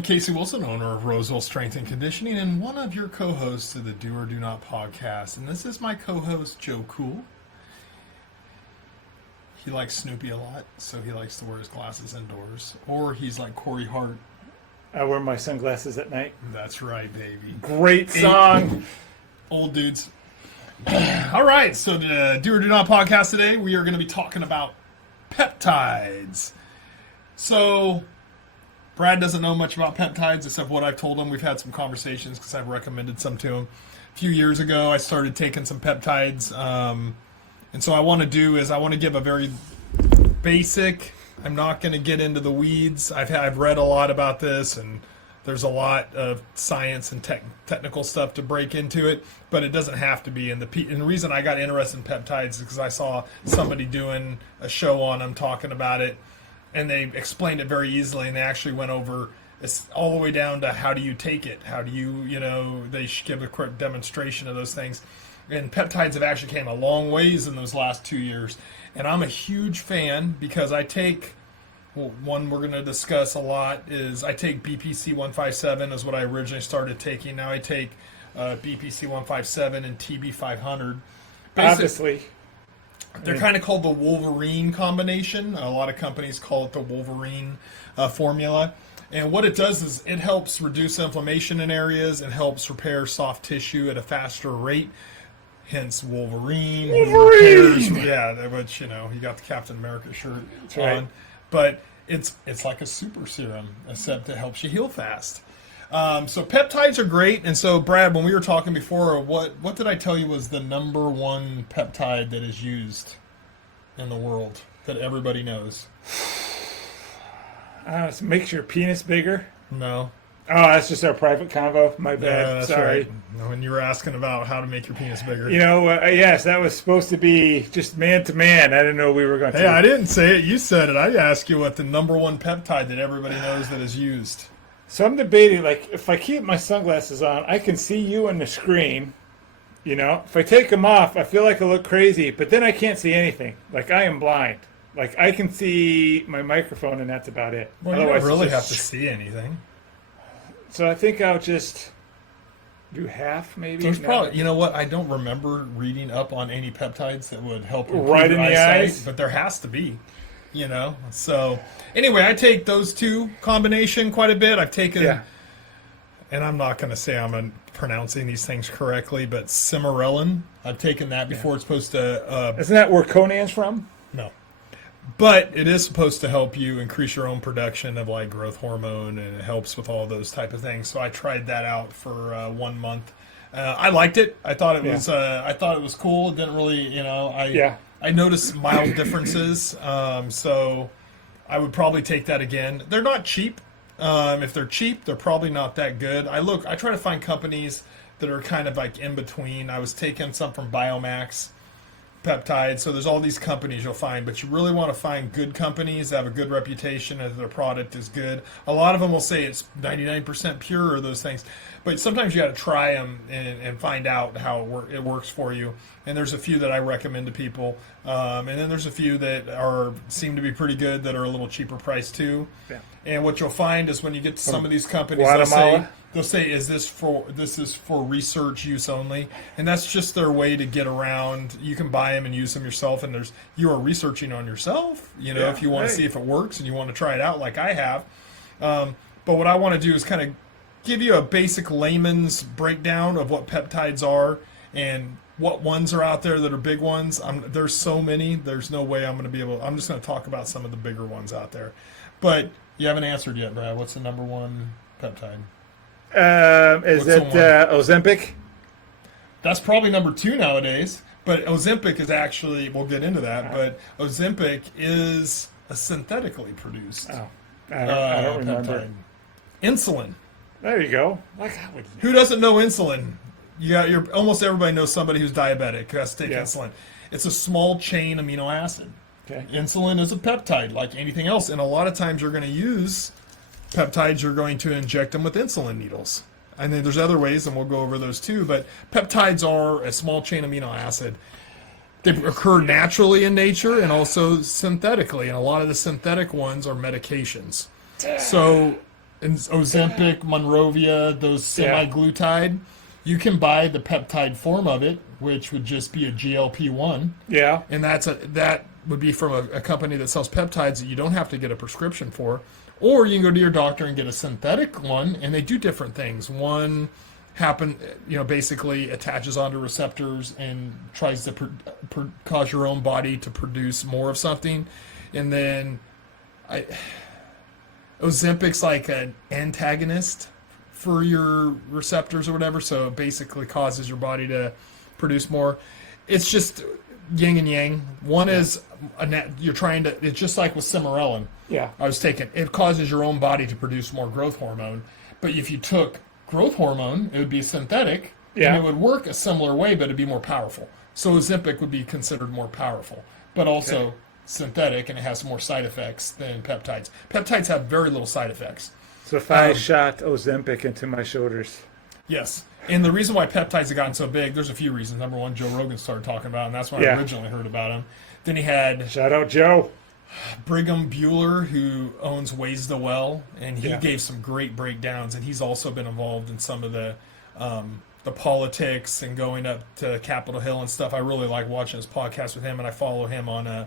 I'm Casey Wilson, owner of Roseville Strength and Conditioning, and one of your co-hosts of the Do or Do Not podcast. And this is my co-host, Joe Cool. He likes Snoopy a lot, so he likes to wear his glasses indoors. Or he's like Corey Hart. I wear my sunglasses at night. That's right, baby. Great song. Old dudes. All right, so the Do or Do Not podcast today, we are going to be talking about peptides. So, Brad doesn't know much about peptides except what I've told him. We've had some conversations because I've recommended some to him. A few years ago, I started taking some peptides. And so I want to give a very basic, I'm not going to get into the weeds. I've read a lot about this, and there's a lot of science and technical stuff to break into it, but it doesn't have to be. And the reason I got interested in peptides is because I saw somebody doing a show on them talking about it, and they explained it very easily, and they actually went over all the way down to how do you take it, how do you, they give a quick demonstration of those things. And peptides have actually came a long ways in those last 2 years. And I'm a huge fan because I take, one we're going to discuss a lot is I take BPC 157 is what I originally started taking. Now I take BPC 157 and TB 500. Obviously. They're kind of called the Wolverine combination. A lot of companies call it the Wolverine formula. And what it does is it helps reduce inflammation in areas and helps repair soft tissue at a faster rate. Hence Wolverine. Wolverine! Yeah, which, you got the Captain America shirt That's on. right. But it's like a super serum, except it helps you heal fast. So peptides are great. And so, Brad, when we were talking before, what did I tell you was the number one peptide that is used in the world that everybody knows? It makes your penis bigger. No. Oh, that's just our private convo. My bad. Yeah, that's Sorry. Right. When you were asking about how to make your penis bigger. Yes, that was supposed to be just man to man. I didn't know we were going to. Hey, I didn't say it. You said it. I asked you what the number one peptide that everybody knows that is used. So I'm debating, if I keep my sunglasses on, I can see you on the screen. If I take them off, I feel like I look crazy, but then I can't see anything. Like, I am blind. Like, I can see my microphone, and that's about it. Well, otherwise, you don't really have to see anything. So I think I'll just do half, maybe. There's probably, you know what? I don't remember reading up on any peptides that would help improve right in the eyesight, eyes, but there has to be, So anyway, I take those two combination quite a bit. I've taken, and I'm not going to say I'm pronouncing these things correctly, but Cimarellin. I've taken that before. It's supposed to. Isn't that where Conan's from? No. But it is supposed to help you increase your own production of like growth hormone, and it helps with all those type of things. So I tried that out for 1 month. I liked it. I thought it was. I thought it was cool. It didn't really, I noticed mild differences. So I would probably take that again. They're not cheap. If they're cheap, they're probably not that good. I try to find companies that are kind of like in between. I was taking some from Biomax peptides. So there's all these companies you'll find, but you really want to find good companies that have a good reputation and their product is good. A lot of them will say it's 99% pure or those things, but sometimes you got to try them and find out how it works for you. And there's a few that I recommend to people, and then there's a few that seem to be pretty good that are a little cheaper priced too. Yeah. And what you'll find is when you get to some of these companies, they'll say, "Is this is for research use only?" And that's just their way to get around. You can buy them and use them yourself, and you are researching on yourself. If you want to see if it works and you want to try it out, like I have. But what I want to do is kind of give you a basic layman's breakdown of what peptides are and what ones are out there that are big ones. There's so many. There's no way I'm going to be able. I'm just going to talk about some of the bigger ones out there. But you haven't answered yet, Brad. What's the number one peptide? Is it Ozempic? That's probably number 2 nowadays. But Ozempic is actually, we'll get into that, but Ozempic is a synthetically produced I don't remember. Peptide. Insulin. There you go. Who doesn't know insulin? Almost everybody knows somebody who's diabetic who has to take insulin. It's a small chain amino acid. Okay. Insulin is a peptide like anything else, and a lot of times you're going to use peptides, you're going to inject them with insulin needles. And then there's other ways, and we'll go over those too, but peptides are a small chain amino acid. They occur naturally in nature and also synthetically, and a lot of the synthetic ones are medications. So and Ozempic, Monrovia, those semi-glutide, you can buy the peptide form of it, which would just be a GLP-1. Yeah. And that would be from a company that sells peptides that you don't have to get a prescription for. Or you can go to your doctor and get a synthetic one, and they do different things. One basically attaches onto receptors and tries to cause your own body to produce more of something. And then Ozempic's like an antagonist for your receptors or whatever, so it basically causes your body to produce more. It's just yin and yang. One is you're trying to. It's just like with Cimarelin. Yeah. I was taking. It causes your own body to produce more growth hormone, but if you took growth hormone, it would be synthetic, Yeah. and it would work a similar way, but it'd be more powerful. So Ozempic would be considered more powerful, but also synthetic, and it has more side effects than peptides. Peptides have very little side effects. So if I shot Ozempic into my shoulders. Yes. And the reason why peptides have gotten so big, there's a few reasons. Number one, Joe Rogan started talking about it, and that's when I originally heard about him. Then he had Shout out Joe. Brigham Bueller, who owns Ways the Well, and he gave some great breakdowns, and he's also been involved in some of the politics and going up to Capitol Hill and stuff. I really like watching his podcast with him, and I follow him on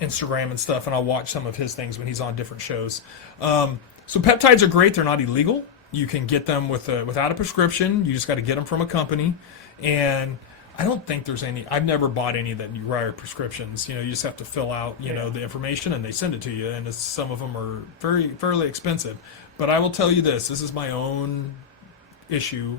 Instagram and stuff, and I'll watch some of his things when he's on different shows. So peptides are great. They're not illegal. You can get them without a prescription. You just got to get them from a company. And I don't think there's any. I've never bought any that require prescriptions. You just have to fill out the information, and they send it to you. And some of them are fairly expensive. But I will tell you this: this is my own issue,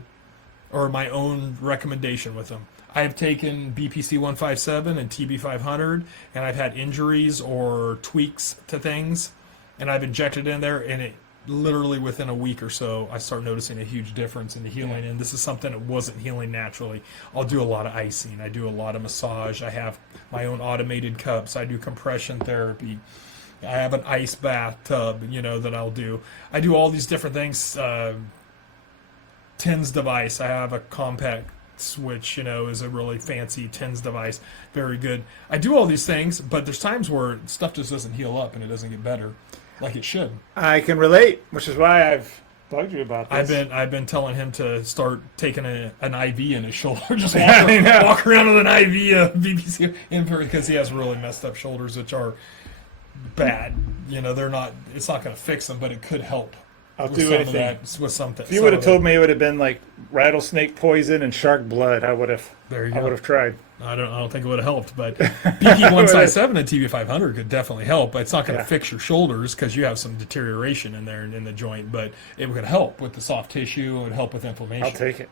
or my own recommendation with them. I have taken BPC 157 and TB 500, and I've had injuries or tweaks to things, and I've injected in there, and it literally within a week or so, I start noticing a huge difference in the healing. And this is something that wasn't healing naturally. I'll do a lot of icing. I do a lot of massage. I have my own automated cups. I do compression therapy. I have an ice bathtub, that I'll do. I do all these different things. TENS device. I have a compact switch, is a really fancy TENS device. Very good. I do all these things, but there's times where stuff just doesn't heal up and it doesn't get better like it should. I can relate, which is why I've bugged you about this. I've been telling him to start taking an IV in his shoulder, just walk around with an IV of BPC because he has really messed up shoulders, which are bad. They're not. It's not going to fix them, but it could help. I'll do anything with something. If you would have told me it would have been like rattlesnake poison and shark blood, I would have. There you go. I would have tried. I don't think it would have helped, but BP 157 and TB 500 could definitely help. But it's not going to fix your shoulders because you have some deterioration in there in the joint. But it would help with the soft tissue. It would help with inflammation. I'll take it.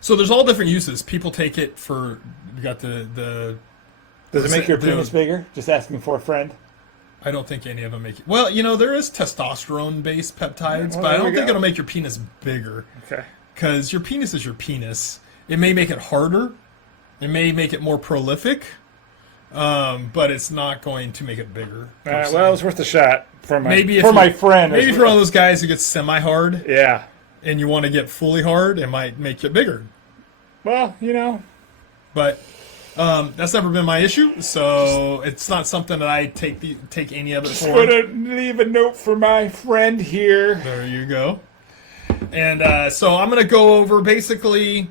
So there's all different uses. People take it for. You got the. Does it make your penis bigger? Just asking for a friend. I don't think any of them make it. Well, there is testosterone-based peptides, but I don't think it'll make your penis bigger. Okay. Because your penis is your penis. It may make it harder. It may make it more prolific. But it's not going to make it bigger. Well, it was worth a shot for my friend. Maybe for one of those guys who gets semi-hard. Yeah. And you want to get fully hard, it might make it bigger. Well, But that's never been my issue, so it's not something that I take any of it for. Leave a note for my friend here. There you go. And so I'm going to go over basically.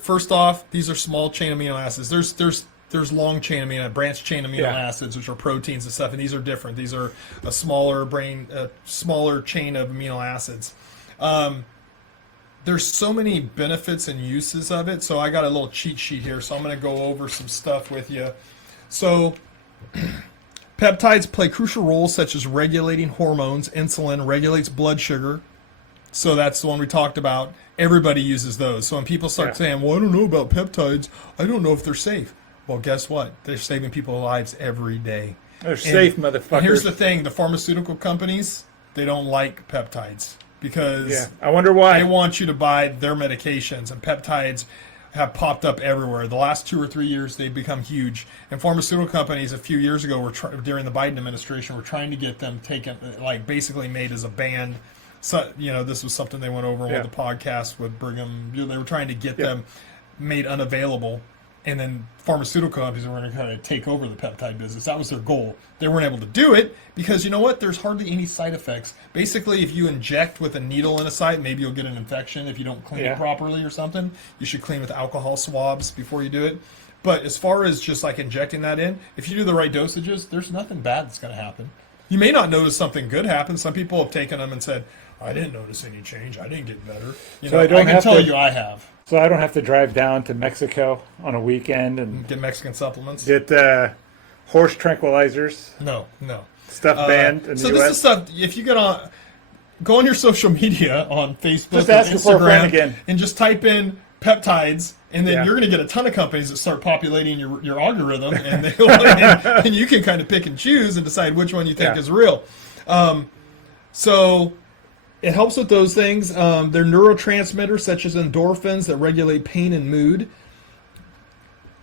First off, these are small chain amino acids. There's long chain branch chain amino acids, which are proteins and stuff, and these are different. These are a smaller chain of amino acids. There's so many benefits and uses of it, so I got a little cheat sheet here, so I'm going to go over some stuff with you. So, peptides play crucial roles such as regulating hormones. Insulin regulates blood sugar, so that's the one we talked about. Everybody uses those. So when people start saying, well, I don't know about peptides, I don't know if they're safe. Well, guess what? They're saving people's lives every day. They're safe, motherfuckers. And here's the thing. The pharmaceutical companies, they don't like peptides. Because I wonder why. They want you to buy their medications, and peptides have popped up everywhere. The last 2 or 3 years, they've become huge. And pharmaceutical companies a few years ago, during the Biden administration, were trying to get them taken, like basically made as a banned. So, this was something they went over with the podcast with Brigham. They were trying to get them made unavailable and then pharmaceutical companies were going to kind of take over the peptide business. That was their goal. They weren't able to do it because you know what? There's hardly any side effects. Basically, if you inject with a needle in a site, maybe you'll get an infection if you don't clean it properly or something. You should clean with alcohol swabs before you do it. But as far as just like injecting that in, if you do the right dosages, there's nothing bad that's going to happen. You may not notice something good happen. Some people have taken them and said, I didn't notice any change. I didn't get better. You know, I can tell you I have. So I don't have to drive down to Mexico on a weekend and get Mexican supplements. Get horse tranquilizers. No. Stuff banned in the So US. this is stuff. If you go on your social media on Facebook, Just ask for a friend again, and just type in peptides, and then you're going to get a ton of companies that start populating your algorithm, and and you can kind of pick and choose and decide which one you think is real. So. It helps with those things. They're neurotransmitters such as endorphins that regulate pain and mood.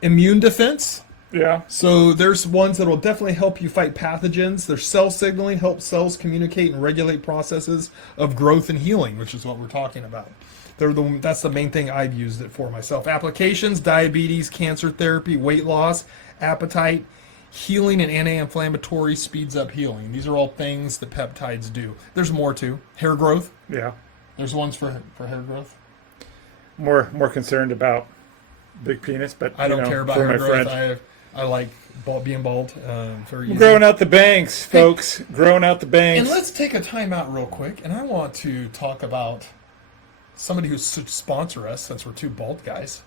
Immune defense. Yeah. So there's ones that will definitely help you fight pathogens. Their cell signaling helps cells communicate and regulate processes of growth and healing, which is what we're talking about. That's the main thing I've used it for myself. Applications: diabetes, cancer therapy, weight loss, appetite. Healing and anti-inflammatory, speeds up healing. These are all things that peptides do. There's more too. Hair growth. Yeah. There's ones for hair growth. More concerned about big penis, but I don't care about hair growth. I like being bald. Very easy. Growing out the bangs, folks. Growing out the bangs. And let's take a time out real quick. And I want to talk about somebody who should sponsor us, since we're two bald guys.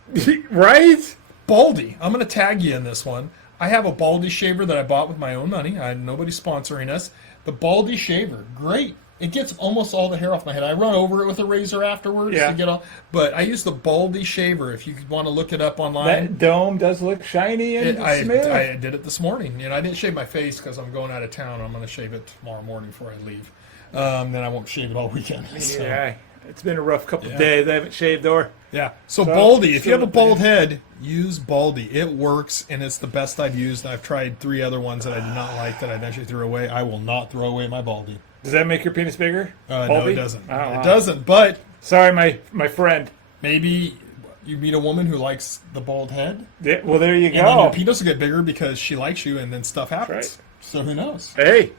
Right? Baldy. I'm going to tag you in this one. I have a Baldy shaver that I bought with my own money. I had nobody sponsoring us. The Baldy shaver, great. It gets almost all the hair off my head. I run over it with a razor afterwards to get all. But I use the Baldy shaver. If you want to look it up online, that dome does look shiny and smooth. I did it this morning. I didn't shave my face because I'm going out of town. I'm going to shave it tomorrow morning before I leave. Then I won't shave it all weekend. So. Yeah, it's been a rough couple of days. I haven't shaved or. Yeah. So Baldy, if you have a bald head, use Baldy. It works, and it's the best I've used. I've tried 3 other ones that I did not like that I eventually threw away. I will not throw away my Baldy. Does that make your penis bigger? No, it doesn't. It doesn't, but... Sorry, my friend. Maybe you meet a woman who likes the bald head. Yeah, well, there you go. And your penis will get bigger because she likes you, and then stuff happens. Right. So who knows? Hey.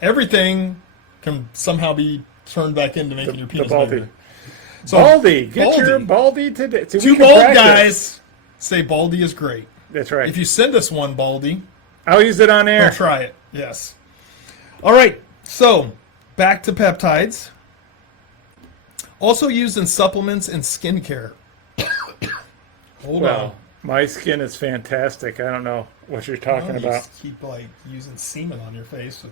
Everything can somehow be turned back into making your penis bigger. So, Baldy. Get your Baldy today. So 2 bald guys say Baldy is great. That's right. If you send us one Baldy, I'll use it on air. we'll try it. Yes. All right. So, back to peptides. Also used in supplements and skincare. Hold on. My skin is fantastic. I don't know what you're talking about. Just keep using semen on your face.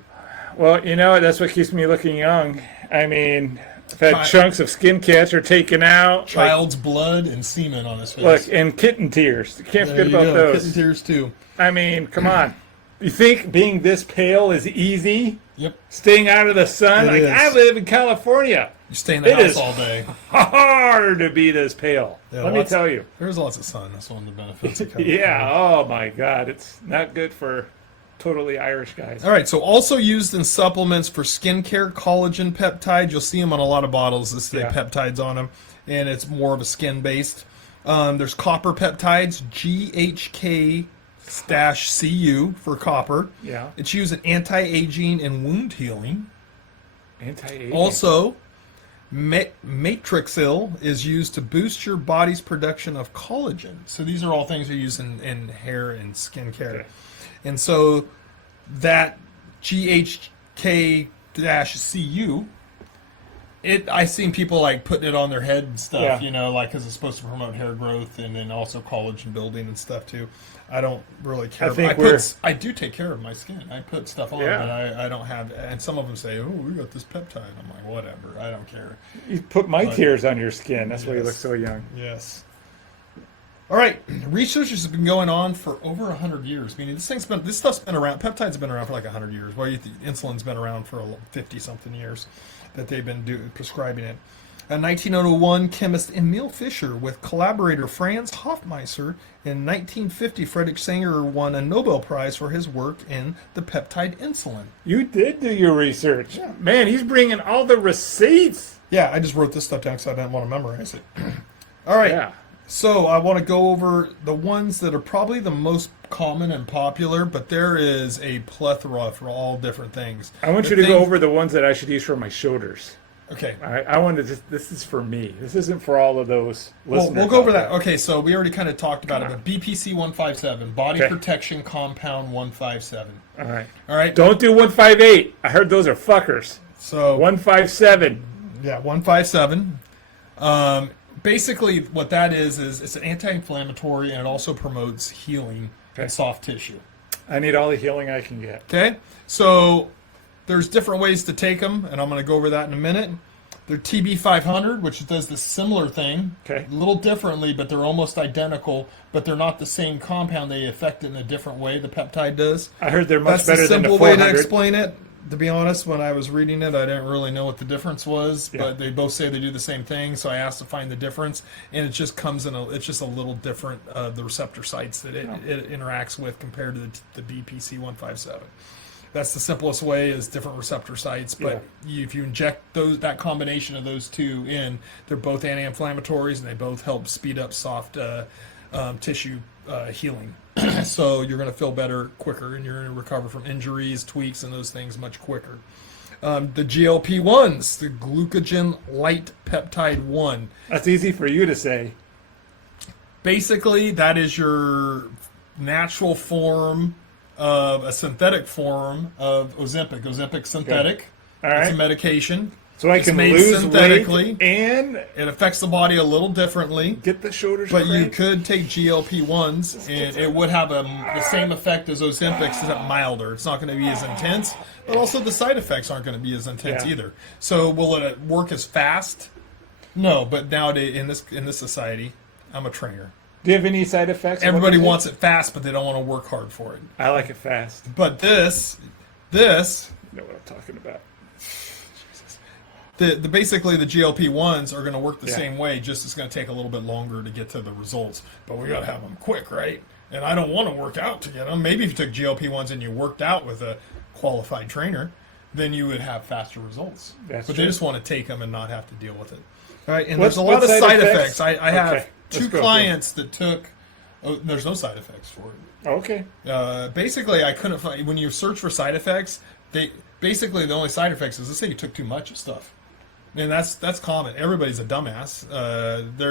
Well, that's what keeps me looking young. I mean, I've had chunks of skin cancer taken out. Child's blood and semen on his face. Look, and kitten tears. You can't forget about those. Kitten tears too. I mean, come on. You think being this pale is easy? Yep. Staying out of the sun? I live in California. You stay in the house all day. Hard to be this pale. Yeah, Let me tell you. There's lots of sun. That's one of the benefits of California. Yeah. Oh my God. It's not good for totally Irish guys. All right. So also used in supplements for skincare, collagen peptide. You'll see them on a lot of bottles. This say peptides on them, and it's more of a skin based. There's copper peptides, GHK-Cu for copper. Yeah. It's used in anti-aging and wound healing. Anti-aging. Also, Matrixil is used to boost your body's production of collagen. So these are all things you use in hair and skincare. Okay. And so that GHK-Cu, I've seen people putting it on their head and stuff, because it's supposed to promote hair growth and then also collagen building and stuff too. I don't really care. I do take care of my skin. I put stuff on, but I don't have. And some of them say, "Oh, we got this peptide." I'm like, whatever. I don't care. You put tears on your skin. That's why you look so young. Yes. All right. Research has been going on for over 100 years. Meaning this stuff's been around. Peptides have been around for 100 years. Well, insulin's been around for 50-something years that they've been prescribing it. In 1901, chemist Emil Fischer with collaborator Franz Hofmeister. In 1950, Friedrich Sanger won a Nobel Prize for his work in the peptide insulin. You did do your research. Yeah. Man, he's bringing all the receipts. Yeah, I just wrote this stuff down because I didn't want to memorize it. All right. Yeah. So I want to go over the ones that are probably the most common and popular, but there is a plethora for all different things. I want The you to go thing- over the ones that I should use for my shoulders. Okay. All right, I want to just, this is for me. This isn't for all of those Well, listeners. we'll go over out that. there. Okay, so we already kind of talked about it, but BPC 157, Body Okay. Protection Compound 157. All right. All right. Don't do 158. I heard those are fuckers. So 157. yeah, 157. Basically, what that is it's an anti-inflammatory, and it also promotes healing Okay. and soft tissue. I need all the healing I can get. Okay, so there's different ways to take them, and I'm going to go over that in a minute. They're TB500, which does the similar thing, Okay. a little differently, but they're almost identical, but they're not the same compound. They affect it in a different way, the peptide does. I heard they're much That's better the than the simple way to 400. explain it. To be honest, when I was reading it, I didn't really know what the difference was, Yeah. but they both say they do the same thing, so I asked to find the difference, and it just comes in it's just a little different, the receptor sites that it interacts with compared to the BPC 157. That's the simplest way, is different receptor sites, but if you inject that combination of those two in, they're both anti-inflammatories, and they both help speed up soft tissue healing. So you're going to feel better quicker, and you're going to recover from injuries, tweaks, and those things much quicker. The GLP-1s, the glucogen light peptide 1. That's easy for you to say. Basically, that is your natural form of a synthetic form of Ozempic. Ozempic synthetic. All right. It's a medication. So I It's can made lose synthetically. weight and It affects the body a little differently. get the shoulders But you cranked. could take GLP-1s, and it would have the same effect as Ozempic, except milder. It's not going to be as intense, but also the side effects aren't going to be as intense Yeah. either. So will it work as fast? No, but nowadays in this society, I'm a trainer. Do you have any side effects? Everybody What do you wants it fast, but they don't want to work hard for it. think? I like it fast. But this, You know what I'm talking about. basically the GLP-1s are going to work the Yeah. same way, just it's going to take a little bit longer to get to the results. But we got to have them quick, right? And I don't want to work out to get them. Maybe if you took GLP-1s and you worked out with a qualified trainer, then you would have faster results. That's but true. they just want to take them and not have to deal with it. All right, and What- there's a lot what of side side effects? effects. I have Okay, let's two go. clients that took. Oh, there's no side effects for it. Okay. Basically, I couldn't find when you search for side effects. Basically the only side effects is, let's say you took too much of stuff, and that's common. Everybody's a dumbass.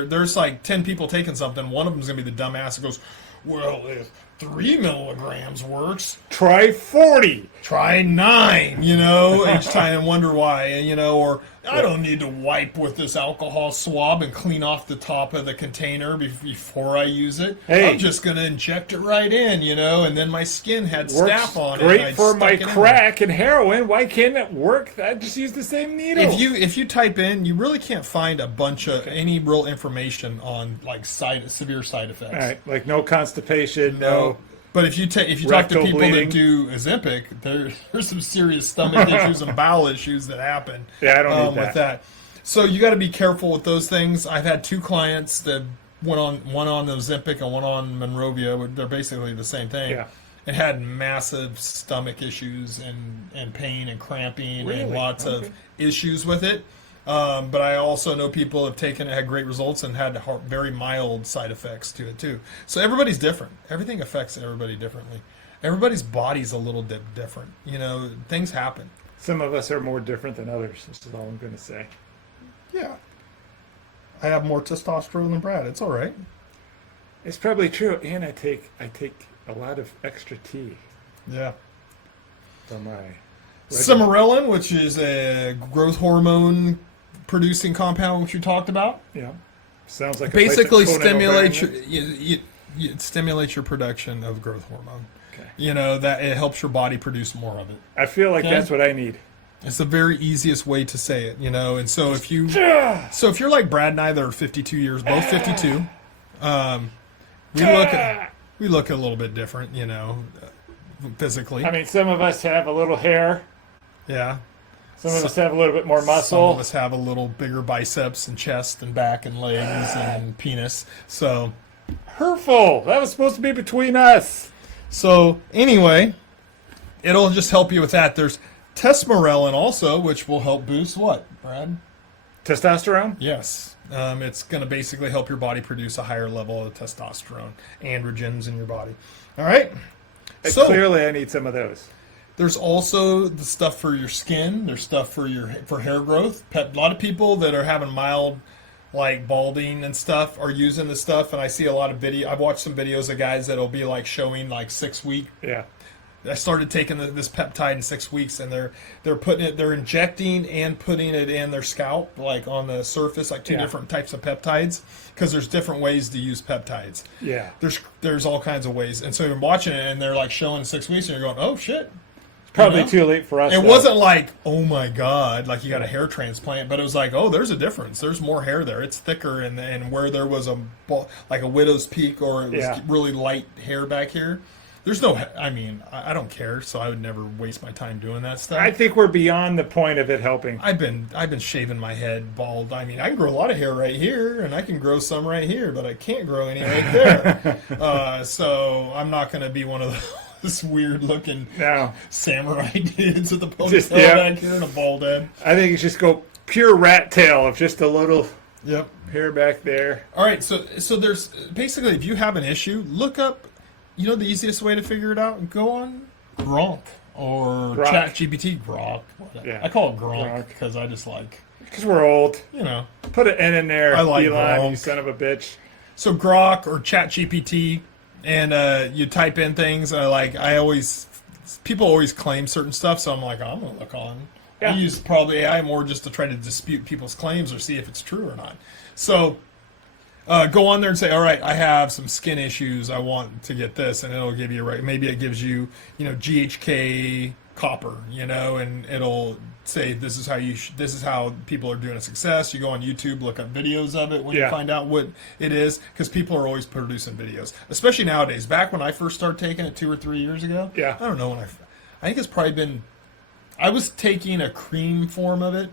There's like 10 people taking something. One of them's gonna be the dumbass that goes, "Well, if 3 milligrams works, Try 40. try 9." Each time, and wonder why. Or I don't need to wipe with this alcohol swab and clean off the top of the container before I use it. Hey. I'm just gonna inject it right in, and then my skin had Works staph on it. and great I for stuck my it in there. crack and heroin. Why can't it work? I just use the same needle. If you type in, you really can't find a bunch of any real information on like severe side effects. All right, like no constipation, no. But if you talk to Rectal people bleeding. that do Ozempic, there's some serious stomach issues and bowel issues that happen. Yeah, I don't need with that. So you got to be careful with those things. I've had two clients that went on one on Ozempic and one on Monrovia. They're basically the same thing. Yeah. And had massive stomach issues and pain and cramping Really? and lots Okay. of issues with it. But I also know people have taken it, had great results, and had very mild side effects to it too. So everybody's different. Everything affects everybody differently. Everybody's body's a little bit different. Things happen. Some of us are more different than others. This is all I'm going to say. Yeah. I have more testosterone than Brad. It's all right. It's probably true, and I take a lot of extra tea Yeah. from my. Cimarellin, which is a growth hormone producing compound, which you talked about, Yeah, sounds like basically a place that Conan stimulates O'Brien it stimulates your production of growth hormone. Okay. That it helps your body produce more of it. I feel like Okay. that's what I need. It's the very easiest way to say it, And so if you're like Brad and I, that are 52 years, both 52, we look a little bit different, physically. I mean, some of us have a little hair. Yeah. Some of us have a little bit more Some muscle. of us have a little bigger biceps and chest and back and legs and penis. So Hurtful. That was supposed to be between us. Anyway, it'll just help you with that. There's tesmorelin also, which will help boost what, Brad? Testosterone? Yes. It's going to basically help your body produce a higher level of testosterone, androgens in your body. All right. So Clearly, I need some of those. there's also the stuff for your skin. There's stuff for hair growth. A lot of people that are having mild, like balding and stuff, are using this stuff. And I see a lot of video. I've watched some videos of guys that'll be like showing like 6 week. Yeah. I started taking this peptide in 6 weeks, and they're injecting and putting it in their scalp, like on the surface, like two different types of peptides, because there's different ways to use peptides. Yeah. There's all kinds of ways, and so you're watching it, and they're like showing 6 weeks, and you're going, oh shit. Probably too late for us. It wasn't like, oh my god, like you got a hair transplant, but it was like, oh, there's a difference. There's more hair there. It's thicker, and where there was like a widow's peak, or it was really light hair back here. There's no, I mean, I don't care, so I would never waste my time doing that stuff. I think we're beyond the point of it helping. I've been shaving my head bald. I mean, I can grow a lot of hair right here, and I can grow some right here, but I can't grow any right there. So I'm not going to be one of those weird looking samurai dudes with a ponytail back here and a bald head. I think it's just go pure rat tail of just a little Yep. hair back there. All right, so there's basically, if you have an issue, look up. You know the easiest way to figure it out? Go on Gronk or ChatGPT. Grok. Yeah. I call it Gronk because I just like. Because we're old. You know. Put an N in there. I like Elon, Gronk. you son of a bitch. So Grok or ChatGPT, and you type in things. People always claim certain stuff, so I'm like, I'm gonna look on. Yeah. I use probably AI more just to try to dispute people's claims or see if it's true or not. So. Go on there and say, all right, I have some skin issues. I want to get this, and it'll give you maybe it gives you, GHK copper, and it'll say this is how people are doing a success. You go on YouTube, look up videos of it when you find out what it is, because people are always producing videos, especially nowadays. Back when I first started taking it 2 or 3 years ago, I don't know when I think it's probably been. I was taking a cream form of it,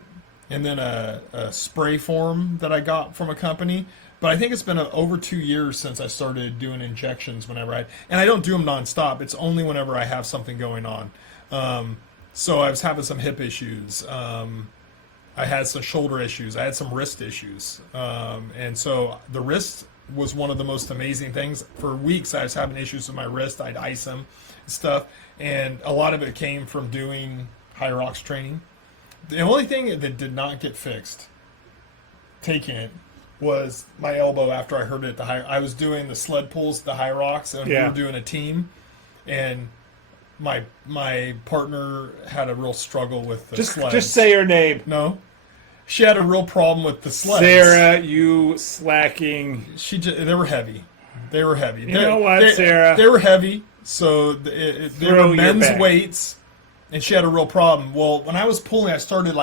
and then a spray form that I got from a company. But I think it's been over 2 years since I started doing injections and I don't do them nonstop. It's only whenever I have something going on. So I was having some hip issues. I had some shoulder issues. I had some wrist issues. And so the wrist was one of the most amazing things. For weeks I was having issues with my wrist. I'd ice them and stuff. And a lot of it came from doing high rocks training. The only thing that did not get fixed, taking it, was my elbow after I hurt it at the high. I was doing the sled pulls, the high rocks, and we were doing a team, and my partner had a real struggle with the sleds. Just say her name. No, she had a real problem with the sleds. Sarah, you slacking. They were heavy. They were heavy. You know what, Sarah? They were heavy, so they were men's weights, and she had a real problem. Well, when I was pulling, I started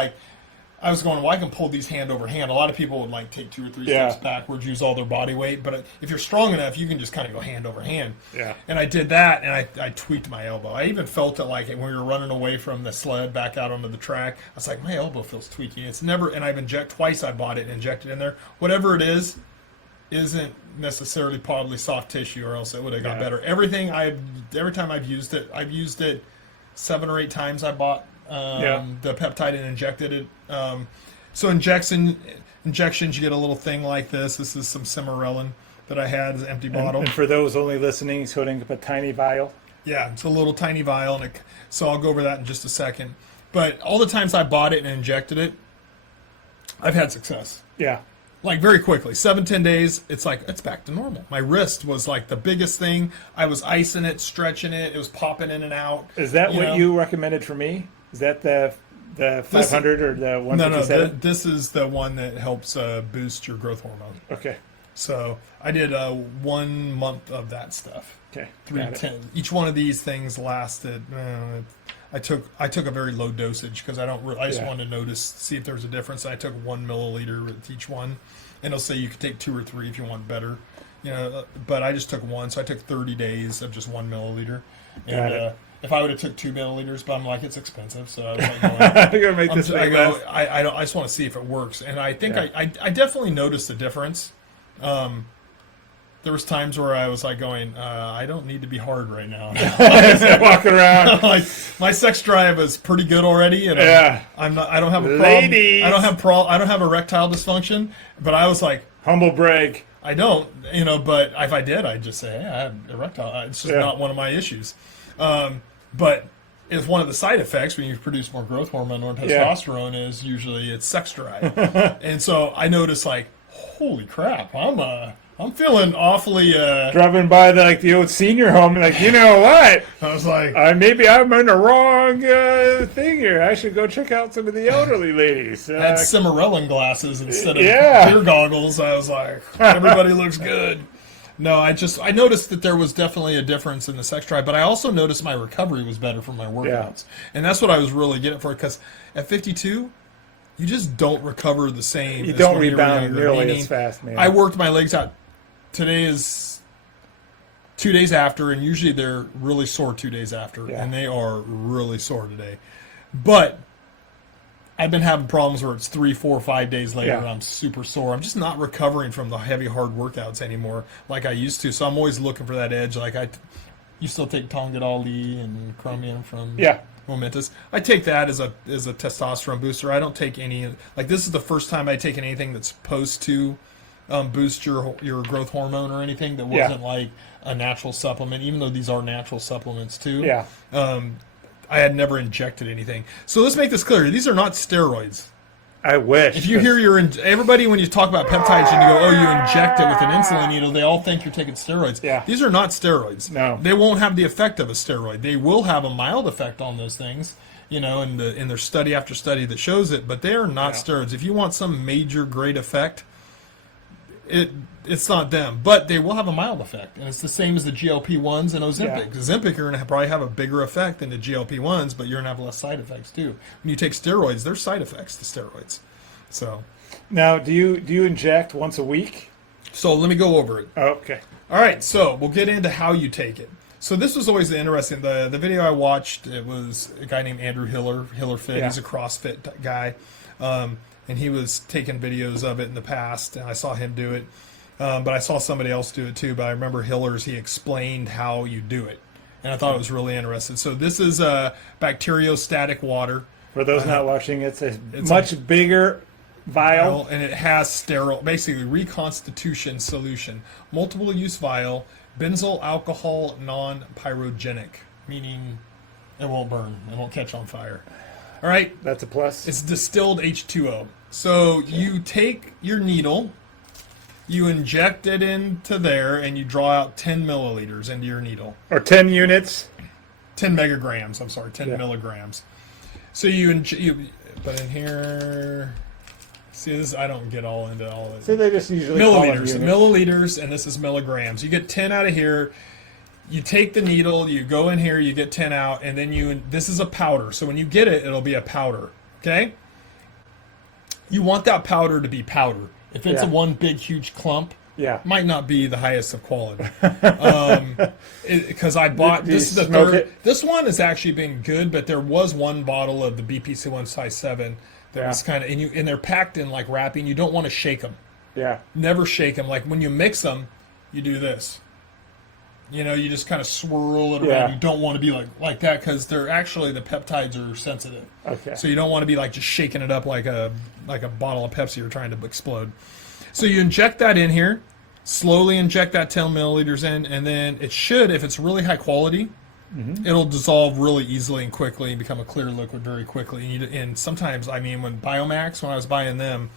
I was going, well, I can pull these hand over hand. A lot of people would take 2 or 3 steps backwards, use all their body weight. But if you're strong enough, you can just kind of go hand over hand. Yeah. And I did that, and I tweaked my elbow. I even felt it when we were running away from the sled back out onto the track. I was like, my elbow feels tweaky. It's never, and I've twice I bought it and injected in there. Whatever it is, isn't necessarily probably soft tissue, or else it would have got better. Every time I've used it 7 or 8 times. I bought the peptide and injected it. So injections, you get a little thing like this. This is some Cimarelin that I had, an empty bottle. And for those only listening, he's holding up a tiny vial. Yeah, it's a little tiny vial, so I'll go over that in just a second. But all the times I bought it and injected it, I've had success. Yeah. Very quickly, 7-10 days, it's back to normal. My wrist was the biggest thing. I was icing it, stretching it. It was popping in and out. Is that what you recommended for me? Is that the 500 or the 157? No. This is the one that helps boost your growth hormone. Okay. So I did 1 month of that stuff. Okay. 310. Each one of these things lasted. I took a very low dosage because I just wanted to see if there was a difference. I took 1 milliliter with each one, and it'll say you could take 2 or 3 if you want better. But I just took 1, so I took 30 days of just 1 milliliter. And if I would have took 2 milliliters, but I'm it's expensive, so I was I'm gonna make this. I just want to see if it works, and I think I definitely noticed a difference. there was times where I was like going, I don't need to be hard right now. Walking around. Like my sex drive is pretty good already, and I'm not. I don't have a problem. Ladies. I don't have erectile dysfunction. But I was like, Humble brag. I don't, But if I did, I'd just say, hey, I have erectile. It's just not one of my issues. But it's one of the side effects when you produce more growth hormone or testosterone is usually it's sex drive. And so I noticed like, holy crap, I'm feeling awfully. Driving by the old senior home, like, you know what? I was like, maybe I'm in the wrong thing here. I should go check out some of the elderly ladies. I had Cimarellan glasses instead of beer goggles. I was like, everybody looks good. No, I noticed that there was definitely a difference in the sex drive, but I also noticed my recovery was better from my workouts. And that's what I was really getting for, because at 52, you just don't recover the same. You don't rebound nearly as fast, man. I worked my legs out. Today is 2 days after, and usually they're really sore 2 days after, and they are really sore today. But I've been having problems where it's 3, 4, 5 days later and I'm super sore. I'm just not recovering from the heavy, hard workouts anymore like I used to. So I'm always looking for that edge. Like you still take Tongadol and Chromium from Momentous. I take that as a testosterone booster. I don't take any. Like this is the first time I've taken anything that's supposed to boost your growth hormone or anything that wasn't like a natural supplement. Even though these are natural supplements too. Yeah. I had never injected anything. So let's make this clear. These are not steroids. I wish. If you hear everybody when you talk about peptides and you go, oh, you inject it with an insulin needle, they all think you're taking steroids. Yeah. These are not steroids. No. They won't have the effect of a steroid. They will have a mild effect on those things, in their study after study that shows it, but they are not steroids. If you want some major great effect, it's not them, but they will have a mild effect, and it's the same as the GLP-1s and Ozempic. Ozempic, you're going to probably have a bigger effect than the GLP-1s, but you're going to have less side effects too. When you take steroids, there's side effects to steroids. So, now, do you inject once a week? So let me go over it. Oh, okay. All right, so we'll get into how you take it. So this was always interesting. The video I watched, it was a guy named Andrew Hiller Fit. He's a CrossFit guy. And he was taking videos of it in the past, and I saw him do it. But I saw somebody else do it too. But I remember Hiller's, he explained how you do it. And I thought it was really interesting. So this is bacteriostatic water. For those not watching, it's a much bigger vial. And it has basically reconstitution solution. Multiple use vial, benzyl alcohol non-pyrogenic, meaning it won't burn, it won't catch on fire. All right. That's a plus. It's distilled H2O. So you take your needle, you inject it into there, and you draw out 10 milliliters into your needle. Or 10 units. 10 megagrams. I'm sorry, 10 milligrams. So you put in here. See, this I don't get all into all of it. So they just usually milliliters, and this is milligrams. You get 10 out of here. You take the needle, you go in here, you get 10 out, and then this is a powder. So when you get it, it'll be a powder, okay? You want that powder to be powder. If it's a one big, huge clump, might not be the highest of quality. Because I bought, this is the third. This one has actually been good, but there was one bottle of the BPC-1 size 7 that was kind of, and they're packed in like wrapping. You don't want to shake them. Yeah. Never shake them. Like when you mix them, you do this. You just kind of swirl it around. You don't want to be like that because they're actually, the peptides are sensitive. Okay. So you don't want to be like just shaking it up like a bottle of Pepsi you're trying to explode. So you inject that in here, slowly inject that 10 milliliters in, and then it should, if it's really high quality, it'll dissolve really easily and quickly and become a clear liquid very quickly. And sometimes, when Biomax, when I was buying them,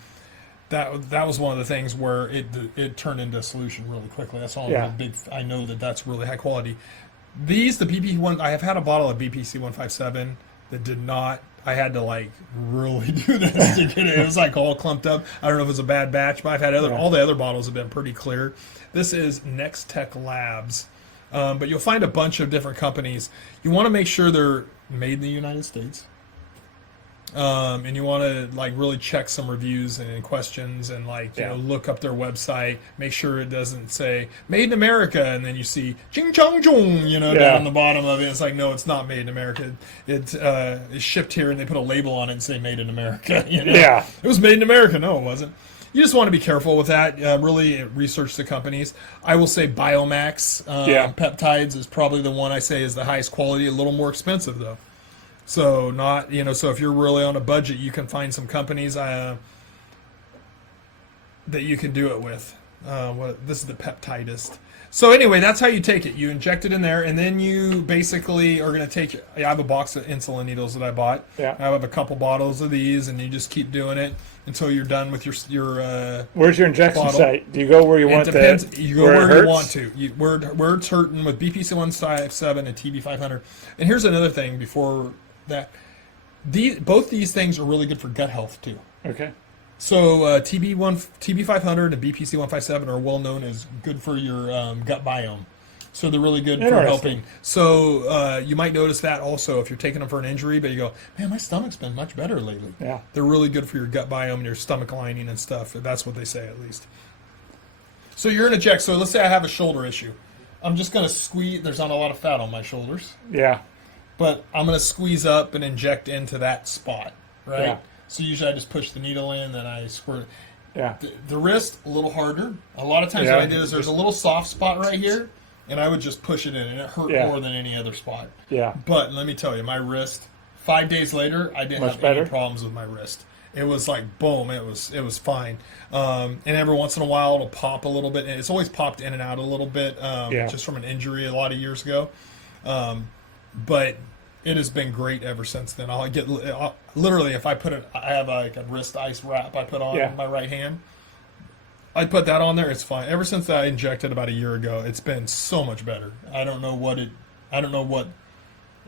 that was one of the things where it turned into a solution really quickly. That's all I know that's really high quality. The BPC-1, I have had a bottle of BPC-157 that did not. I had to really do this to get it. It was all clumped up. I don't know if it was a bad batch, but I've had all the other bottles have been pretty clear. This is Next Tech Labs, but you'll find a bunch of different companies. You want to make sure they're made in the United States. And you want to really check some reviews and questions and look up their website, make sure it doesn't say made in America, and then you see ching chong chung down the bottom of it. It's no, it's not made in America. It's shipped here, and they put a label on it and say made in America. It was made in America. No, it wasn't. you just want to be careful with that. Really research the companies. I will say Biomax Peptides is probably the one I say is the highest quality. A little more expensive though. So not so if you're really on a budget, you can find some companies that you can do it with. This is the Peptidist. So anyway, that's how you take it. You inject it in there, and then you basically are going to take. I have a box of insulin needles that I bought. Yeah. I have a couple bottles of these, and you just keep doing it until you're done with your. Where's your injection bottle. site? Do you go where you want Depends. to? You go where you want to. Where it's hurting with BPC 157 and TB 500. And here's another thing before that. Both these things are really good for gut health too. Okay. So TB 500 and BPC 157 are well known as good for your gut biome. So they're really good for helping. So you might notice that also if you're taking them for an injury, but you go, man, my stomach's been much better lately. Yeah. They're really good for your gut biome and your stomach lining and stuff. That's what they say at least. So you're going to check. So let's say I have a shoulder issue. I'm just going to squeeze. There's not a lot of fat on my shoulders. Yeah. But I'm going to squeeze up and inject into that spot, right? Yeah. So usually I just push the needle in, then I squirt it. Yeah. The wrist, a little harder. A lot of times what I did is there's a little soft spot right here, and I would just push it in, and it hurt more than any other spot. Yeah. But let me tell you, my wrist, 5 days later, I didn't have any problems with my wrist. It was like, boom, it was fine. And every once in a while, it'll pop a little bit. And it's always popped in and out a little bit just from an injury a lot of years ago. But it has been great ever since then. Literally, if I put it, I have like a wrist ice wrap I put on my right hand. I put that on there, it's fine. Ever since I injected about a year ago, it's been so much better. I don't know what it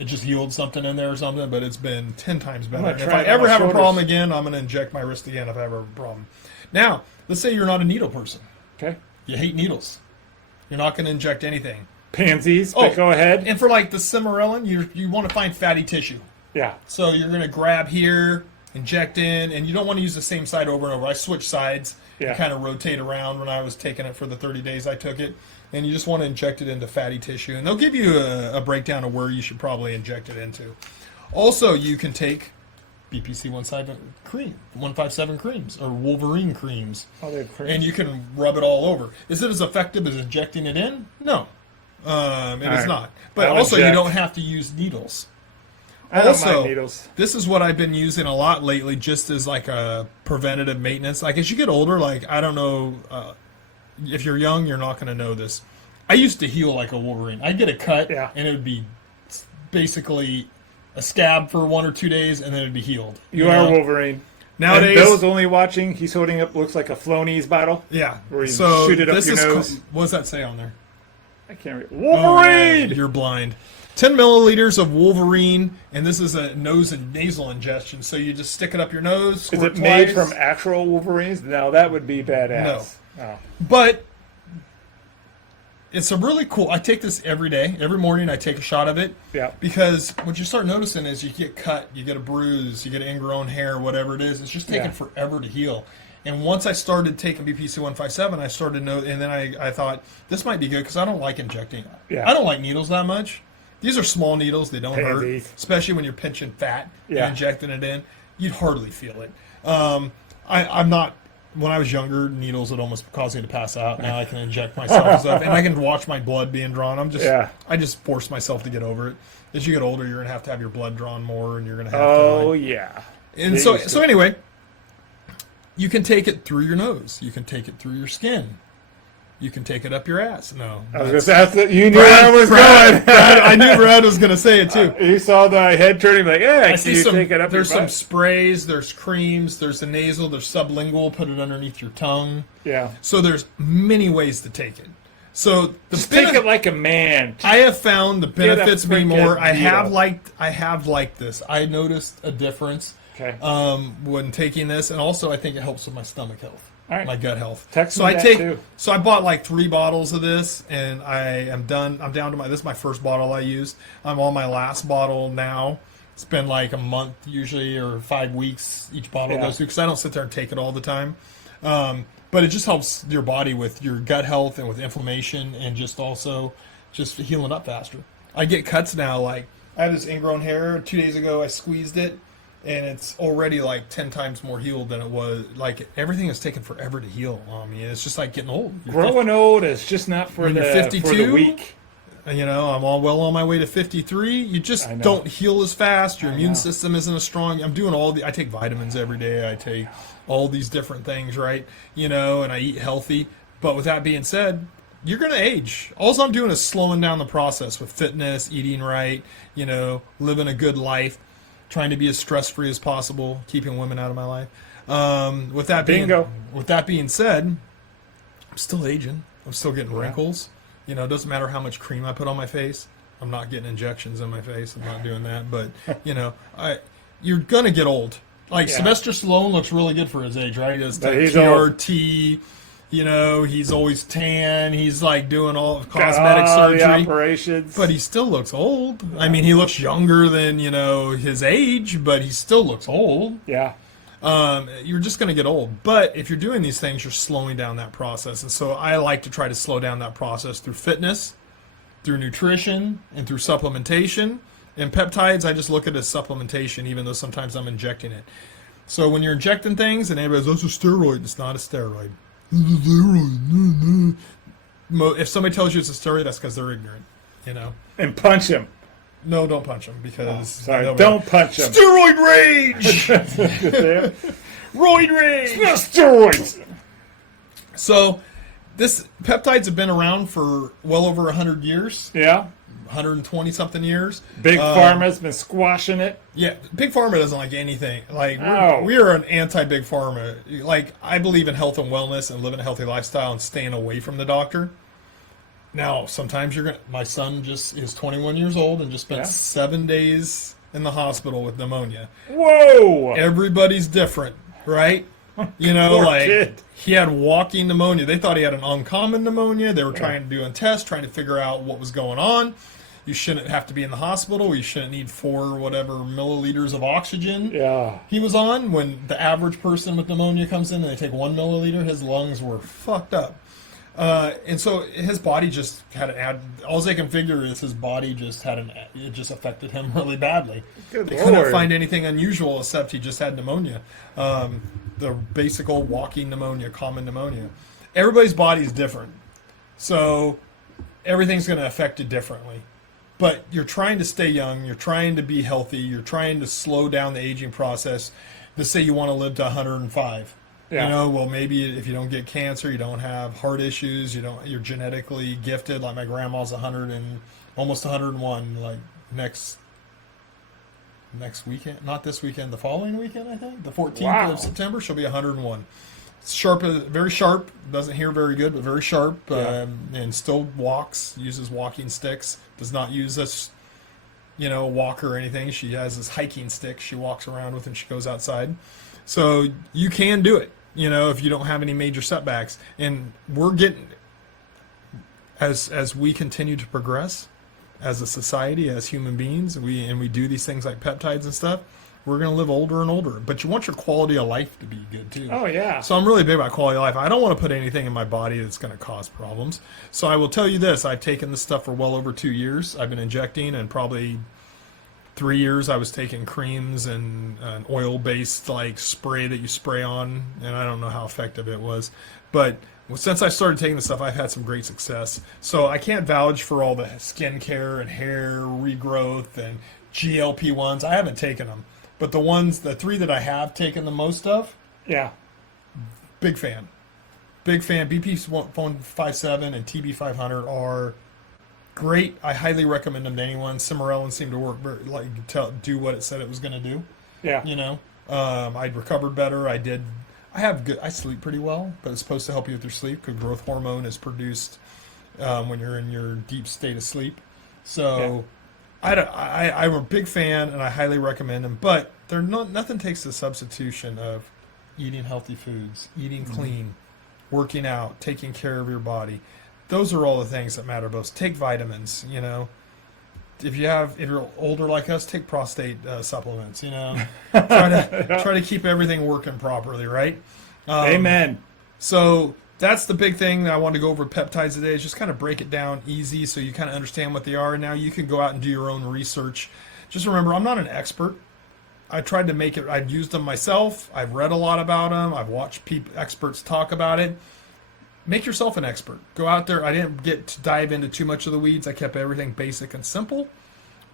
just healed something in there or something, but it's been 10 times better. And if I ever have a problem again, I'm going to inject my wrist again if I ever have a problem. Now, let's say you're not a needle person. Okay. You hate needles. You're not going to inject anything. Pansies, but go ahead. And for like the Cimarellin, you want to find fatty tissue. Yeah. So you're going to grab here, inject in, and you don't want to use the same side over and over. I switch sides and kind of rotate around when I was taking it for the 30 days I took it. And you just want to inject it into fatty tissue. And they'll give you a breakdown of where you should probably inject it into. Also, you can take BPC 157 creams or Wolverine creams. Oh, they have creams. And you can rub it all over. Is it as effective as injecting it in? No. It is not. But also, you don't have to use needles. I don't mind needles. This is what I've been using a lot lately, just as like a preventative maintenance. Like as you get older, like I don't know, if you're young, you're not going to know this. I used to heal like a Wolverine. I'd get a cut, and it would be basically a scab for 1 or 2 days, and then it'd be healed. You are Wolverine. Nowadays, and those only watching, he's holding up looks like a Floney's bottle. Yeah. Where you shoot it up your nose. What does that say on there? I can't read. Wolverine! Oh, you're blind. 10 milliliters of Wolverine, and this is a nose and nasal ingestion. So you just stick it up your nose. Is it made from actual Wolverines? No, that would be badass. No. Oh. But it's a really cool. I take this every day. Every morning I take a shot of it. Yeah. Because what you start noticing is you get cut, you get a bruise, you get ingrown hair, whatever it is. It's just taking forever to heal. And once I started taking BPC 157, I started and then I thought this might be good because I don't like injecting. Yeah. I don't like needles that much. These are small needles; they don't hurt, especially when you're pinching fat and injecting it in. You'd hardly feel it. I'm not. When I was younger, needles would almost cause me to pass out. Now I can inject myself and stuff, and I can watch my blood being drawn. I just force myself to get over it. As you get older, you're gonna have to have your blood drawn more, and you're gonna have to. And so anyway. You can take it through your nose. You can take it through your skin. You can take it up your ass. No. I was going to ask that. You knew where I was going. I knew Brad was going to say it too. You saw the head turning like, I see take it up there's some sprays, there's creams, there's the nasal, there's sublingual, put it underneath your tongue. Yeah. So there's many ways to take it. So take it like a man. I have found the benefits me more. I have liked this. I noticed a difference. Okay. When taking this, and also I think it helps with my stomach health, my gut health. So I bought like 3 bottles of this, and I'm down to this is my first bottle I used. I'm on my last bottle now. It's been like a month usually, or 5 weeks each bottle goes through because I don't sit there and take it all the time. But it just helps your body with your gut health and with inflammation, and just also just healing up faster. I get cuts now. Like I have this ingrown hair. 2 days ago, I squeezed it. and it's already like 10 times more healed than it was. Like everything is taking forever to heal. I mean, it's just like getting old. Growing old is just not for When the you're 52, for the weak. You know, I'm all well on my way to 53. You just I know. don't heal as fast. Your I immune know. system isn't as strong. I'm doing I take vitamins every day. I take all these different things, right? You know, and I eat healthy. But with that being said, you're going to age. All I'm doing is slowing down the process with fitness, eating right, you know, living a good life, trying to be as stress-free as possible, keeping women out of my life. With that being said, I'm still aging. I'm still getting wrinkles. You know, it doesn't matter how much cream I put on my face. I'm not getting injections in my face. I'm not doing that. But, you know, you're going to get old. Like, Sylvester Stallone looks really good for his age, right? He does TRT. You know, he's always tan. He's, like, doing all of cosmetic surgery. The operations. But he still looks old. Yeah. I mean, he looks younger than, you know, his age, but he still looks old. Yeah. You're just going to get old. But if you're doing these things, you're slowing down that process. And so I like to try to slow down that process through fitness, through nutrition, and through supplementation. And peptides, I just look at it as supplementation, even though sometimes I'm injecting it. So when you're injecting things and everybody says, that's a steroid, it's not a steroid. It's a steroid. If somebody tells you it's a steroid, that's because they're ignorant, you know. And punch him. No, don't punch him because... don't punch him. Steroid rage! Roid rage! It's not steroids! So, peptides have been around for well over 100 years. Yeah. 120-something years. Big Pharma's been squashing it. Yeah, Big Pharma doesn't like anything. Like, we're an anti-Big Pharma. Like, I believe in health and wellness and living a healthy lifestyle and staying away from the doctor. Now, sometimes my son just is 21 years old and just spent 7 days in the hospital with pneumonia. Whoa! Everybody's different, right? You know, like, kid. He had walking pneumonia. They thought he had an uncommon pneumonia. They were trying to do a test, trying to figure out what was going on. You shouldn't have to be in the hospital. You shouldn't need 4 whatever milliliters of oxygen. Yeah. He was on. When the average person with pneumonia comes in and they take 1 milliliter, his lungs were fucked up. And so his body just had all they can figure is his body just it just affected him really badly. Good they Lord. couldn't find anything unusual except he just had pneumonia. The basic old walking pneumonia, common pneumonia. Everybody's body is different. So everything's going to affect it differently. But you're trying to stay young, you're trying to be healthy, you're trying to slow down the aging process. Let's say you want to live to 105. Yeah. You know, well, maybe if you don't get cancer, you don't have heart issues, you're genetically gifted. Like my grandma's 100 and almost 101. Like next weekend, not this weekend, the following weekend, I think, the 14th of September, she'll be 101. Sharp, very sharp. Doesn't hear very good, but very sharp. And still walks. Uses walking sticks. Does not use this, walker or anything. She has this hiking stick she walks around with, and she goes outside. So you can do it. If you don't have any major setbacks. And we're getting, as we continue to progress as a society, as human beings, we do these things like peptides and stuff, we're going to live older and older. But you want your quality of life to be good, too. Oh, yeah. So I'm really big about quality of life. I don't want to put anything in my body that's going to cause problems. So I will tell you this. I've taken this stuff for well over 2 years. I've been injecting, and probably 3 years I was taking creams and an oil-based spray that you spray on, and I don't know how effective it was. But since I started taking this stuff, I've had some great success. So I can't vouch for all the skincare and hair regrowth and GLP-1s. I haven't taken them. But the 3 that I have taken the most of, big fan. Big fan. BP-57 and TB500 are great. I highly recommend them to anyone. Cimarellan seemed to work do what it said it was going to do. Yeah. I'd recovered better. I sleep pretty well, but it's supposed to help you with your sleep because growth hormone is produced when you're in your deep state of sleep. So I'm a big fan, and I highly recommend them. But nothing takes the substitution of eating healthy foods, eating clean, working out, taking care of your body. Those are all the things that matter most. Take vitamins, If you're older like us, take prostate supplements, Try to keep everything working properly, right? Amen. So that's the big thing that I wanted to go over with peptides today, is just kind of break it down easy so you kind of understand what they are. And now you can go out and do your own research. Just remember, I'm not an expert. I tried to make it. I've used them myself. I've read a lot about them. I've watched experts talk about it. Make yourself an expert. Go out there. I didn't get to dive into too much of the weeds. I kept everything basic and simple.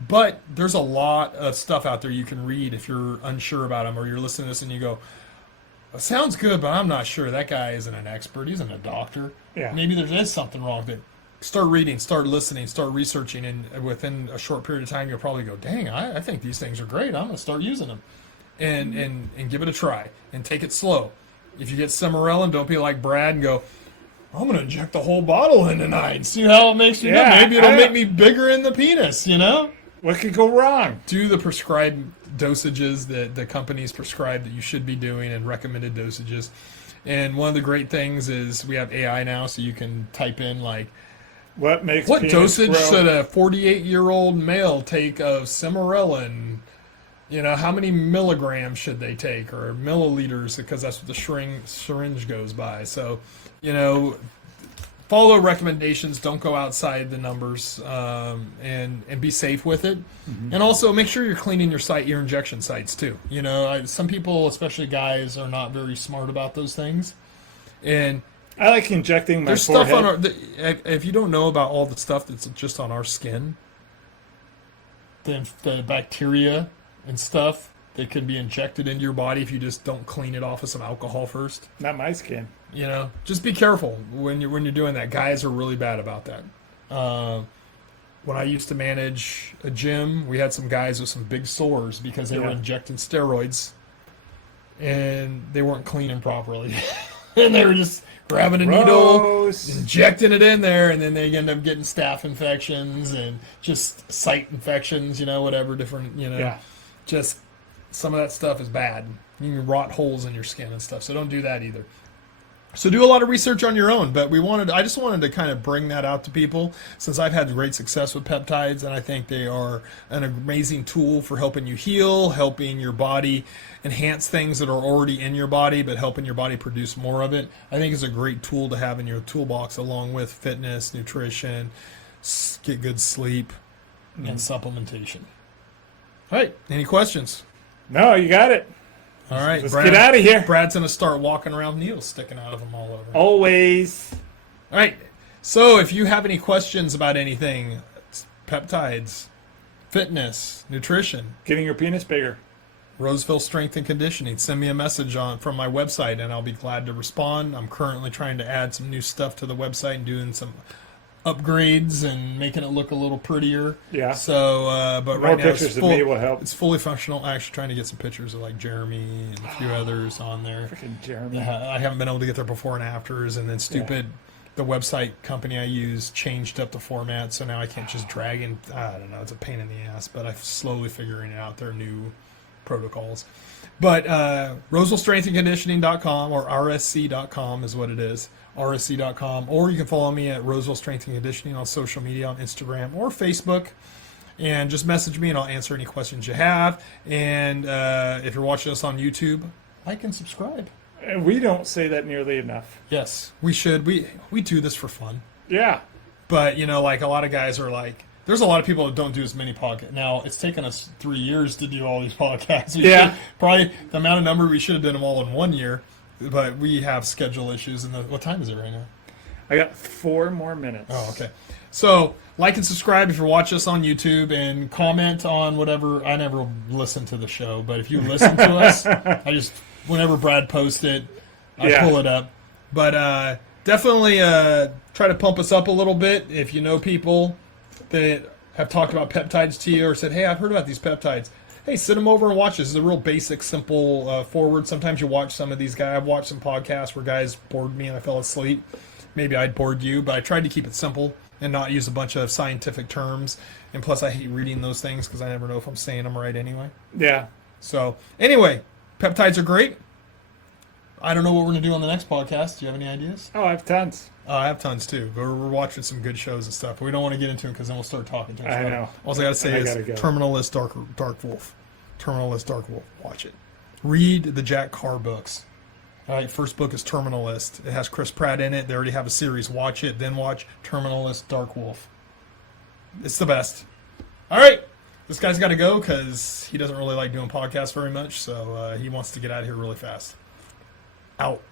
But there's a lot of stuff out there you can read if you're unsure about them, or you're listening to this and you go, sounds good, but I'm not sure. That guy isn't an expert. He isn't a doctor. Yeah. Maybe there is something wrong with it. Start reading, start listening, start researching, and within a short period of time, you'll probably go, dang, I think these things are great. I'm going to start using them. And give it a try, and take it slow. If you get Cimarellan, don't be like Brad and go, I'm going to inject the whole bottle in tonight and see how it makes me go. Maybe it'll make me bigger in the penis, you know? What could go wrong? Do the prescribed dosages that the companies prescribe that you should be doing, and recommended dosages. And one of the great things is we have AI now, so you can type in like, what dosage grow? should a 48-year-old male take of Cimarellan? You know, how many milligrams should they take, or milliliters, because that's what the syringe goes by. So, you know, follow recommendations. Don't go outside the numbers, and be safe with it. And also make sure you're cleaning your injection sites too. You know, some people, especially guys, are not very smart about those things. And I like injecting my there's forehead. stuff on if you don't know about all the stuff that's just on our skin, the bacteria and stuff that can be injected into your body if you just don't clean it off with some alcohol first. Not my skin. You know, just be careful when you're doing that. Guys are really bad about that. When I used to manage a gym, we had some guys with some big sores because they were injecting steroids, and they weren't cleaning properly, and they were just grabbing a needle, injecting it in there, and then they end up getting staph infections and just site infections. You know, whatever different. You know, just some of that stuff is bad. You can rot holes in your skin and stuff. So don't do that either. So do a lot of research on your own, but I just wanted to kind of bring that out to people, since I've had great success with peptides, and I think they are an amazing tool for helping you heal, helping your body enhance things that are already in your body, but helping your body produce more of it. I think it's a great tool to have in your toolbox, along with fitness, nutrition, get good sleep, and supplementation. All right, any questions? No, you got it. All right, let's get out of here. Brad's going to start walking around with needles sticking out of him all over. Always. All right, so if you have any questions about anything, peptides, fitness, nutrition, getting your penis bigger, Roseville Strength and Conditioning, send me a message from my website, and I'll be glad to respond. I'm currently trying to add some new stuff to the website and doing some upgrades and making it look a little prettier. Yeah. So, but more right now pictures of me will help. It's fully functional. I'm actually trying to get some pictures of like Jeremy and a few others on there. Freaking Jeremy. I haven't been able to get their before and afters, and then the website company I use changed up the format, so now I can't just drag in. I don't know. It's a pain in the ass, but I'm slowly figuring it out. Their new protocols. But RosevilleStrengthAndConditioning.com or RSC.com is what it is. RSC.com, or you can follow me at Roseville Strength and Conditioning on social media, on Instagram or Facebook, and just message me and I'll answer any questions you have. And if you're watching us on YouTube, like and subscribe. We don't say that nearly enough. Yes, we should. We do this for fun. Yeah. But, you know, like a lot of guys are like, there's a lot of people that don't do as many podcasts. Now, it's taken us 3 years to do all these podcasts. Probably the amount of number, we should have done them all in 1 year. But we have schedule issues. And what time is it right now? I got 4 more minutes. Oh, okay. So, like and subscribe if you're watching us on YouTube, and comment on whatever. I never listen to the show, but if you listen to us, whenever Brad posts it, I pull it up. But definitely try to pump us up a little bit. If you know people that have talked about peptides to you or said, hey, I've heard about these peptides. Hey, send them over and watch this. It's a real basic, simple forward. Sometimes you watch some of these guys. I've watched some podcasts where guys bored me and I fell asleep. Maybe I'd bored you, but I tried to keep it simple and not use a bunch of scientific terms. And plus, I hate reading those things because I never know if I'm saying them right anyway. Yeah. So, anyway, peptides are great. I don't know what we're going to do on the next podcast. Do you have any ideas? Oh, I have tons. I have tons, too. But we're watching some good shows and stuff. We don't want to get into them because then we'll start talking to each other. I know. All I got to say is Terminalist Dark Wolf. Terminalist Dark Wolf. Watch it. Read the Jack Carr books. All right, first book is Terminalist. It has Chris Pratt in it. They already have a series. Watch it. Then watch Terminalist Dark Wolf. It's the best. All right. This guy's got to go because he doesn't really like doing podcasts very much, so he wants to get out of here really fast. Out.